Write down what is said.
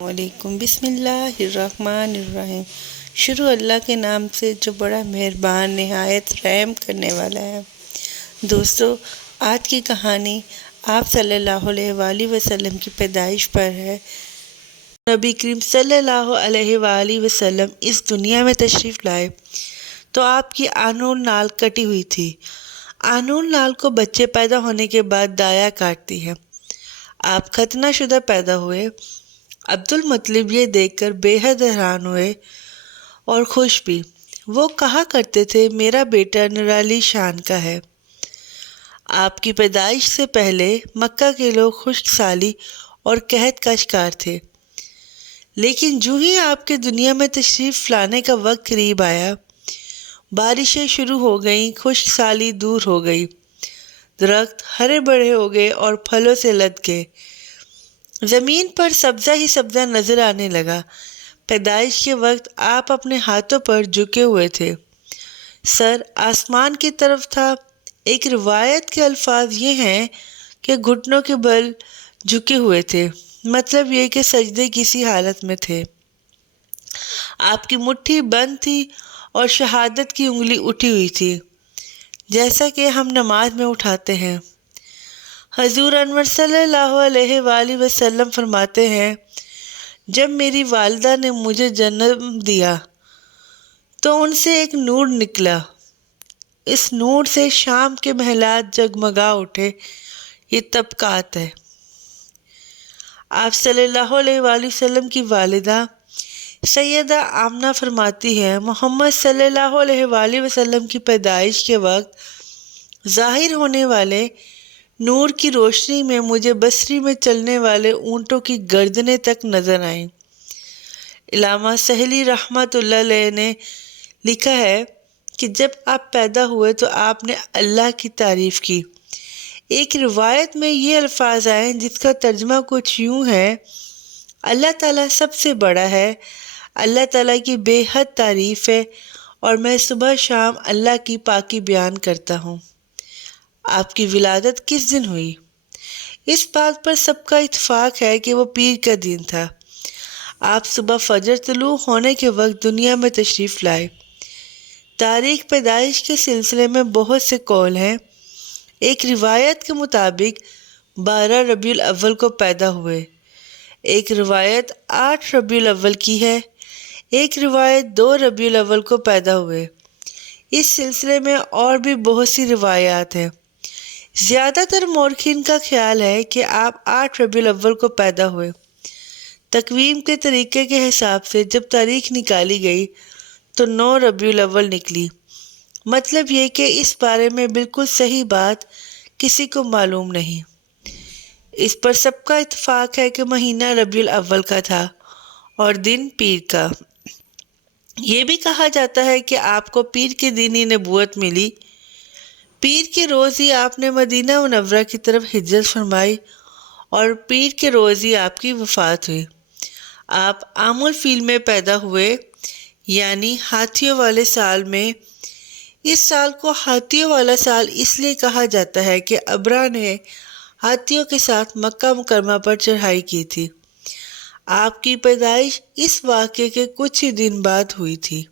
علیکم بسم اللہ الرحمن الرحیم۔ شروع اللہ کے نام سے جو بڑا مہربان نہایت رحم کرنے والا ہے۔ دوستو، آج کی کہانی آپ صلی اللہ علیہ وآلہ وسلم کی پیدائش پر ہے۔ نبی کریم صلی اللہ علیہ وآلہ وسلم اس دنیا میں تشریف لائے تو آپ کی آنون نال کٹی ہوئی تھی۔ آنون نال کو بچے پیدا ہونے کے بعد دایا کاٹتی ہے۔ آپ ختنہ شدہ پیدا ہوئے۔ عبد المطلب یہ دیکھ کر بے حد حیران ہوئے اور خوش بھی۔ وہ کہا کرتے تھے میرا بیٹا نرالی شان کا ہے۔ آپ کی پیدائش سے پہلے مکہ کے لوگ خشک سالی اور قحط کا شکار تھے، لیکن جو ہی آپ کے دنیا میں تشریف لانے کا وقت قریب آیا، بارشیں شروع ہو گئیں، خشک سالی دور ہو گئی، درخت ہرے بھرے ہو گئے اور پھلوں سے لد گئے، زمین پر سبزہ ہی سبزہ نظر آنے لگا۔ پیدائش کے وقت آپ اپنے ہاتھوں پر جھکے ہوئے تھے، سر آسمان کی طرف تھا۔ ایک روایت کے الفاظ یہ ہیں کہ گھٹنوں کے بل جھکے ہوئے تھے، مطلب یہ کہ سجدے کسی حالت میں تھے۔ آپ کی مٹھی بند تھی اور شہادت کی انگلی اٹھی ہوئی تھی، جیسا کہ ہم نماز میں اٹھاتے ہیں۔ حضور انور صلی اللہ علیہ وآلہ وسلم فرماتے ہیں، جب میری والدہ نے مجھے جنم دیا تو ان سے ایک نور نکلا، اس نور سے شام کے محلات جگمگا اٹھے۔ یہ طبقات ہے۔ آپ صلی اللہ علیہ وآلہ وسلم کی والدہ سیدہ آمنہ فرماتی ہے، محمد صلی اللہ علیہ وآلہ وسلم کی پیدائش کے وقت ظاہر ہونے والے نور کی روشنی میں مجھے بصری میں چلنے والے اونٹوں کی گردنیں تک نظر آئیں۔ علامہ سہلی رحمۃ اللہ علیہ نے لکھا ہے کہ جب آپ پیدا ہوئے تو آپ نے اللہ کی تعریف کی۔ ایک روایت میں یہ الفاظ آئے جس کا ترجمہ کچھ یوں ہے، اللہ تعالیٰ سب سے بڑا ہے، اللہ تعالیٰ کی بے حد تعریف ہے اور میں صبح شام اللہ کی پاکی بیان کرتا ہوں۔ آپ کی ولادت کس دن ہوئی؟ اس بات پر سب کا اتفاق ہے کہ وہ پیر کا دن تھا۔ آپ صبح فجر طلوع ہونے کے وقت دنیا میں تشریف لائے۔ تاریخ پیدائش کے سلسلے میں بہت سے قول ہیں۔ ایک روایت کے مطابق 12 ربیع الاول کو پیدا ہوئے، ایک روایت 8 ربیع الاول کی ہے، ایک روایت 2 ربیع الاول کو پیدا ہوئے۔ اس سلسلے میں اور بھی بہت سی روایات ہیں۔ زیادہ تر مورخین کا خیال ہے کہ آپ 8 ربیع الاول کو پیدا ہوئے۔ تقویم کے طریقے کے حساب سے جب تاریخ نکالی گئی تو 9 ربیع الاول نکلی۔ مطلب یہ کہ اس بارے میں بالکل صحیح بات کسی کو معلوم نہیں۔ اس پر سب کا اتفاق ہے کہ مہینہ ربیع الاول کا تھا اور دن پیر کا۔ یہ بھی کہا جاتا ہے کہ آپ کو پیر کے دن ہی نبوت ملی۔ پیر کے روز ہی آپ نے مدینہ منورہ کی طرف ہجرت فرمائی اور پیر کے روز ہی آپ کی وفات ہوئی۔ آپ عام الفیل میں پیدا ہوئے، یعنی ہاتھیوں والے سال میں۔ اس سال کو ہاتھیوں والا سال اس لیے کہا جاتا ہے کہ ابرہہ نے ہاتھیوں کے ساتھ مکہ مکرمہ پر چڑھائی کی تھی۔ آپ کی پیدائش اس واقعے کے کچھ ہی دن بعد ہوئی تھی۔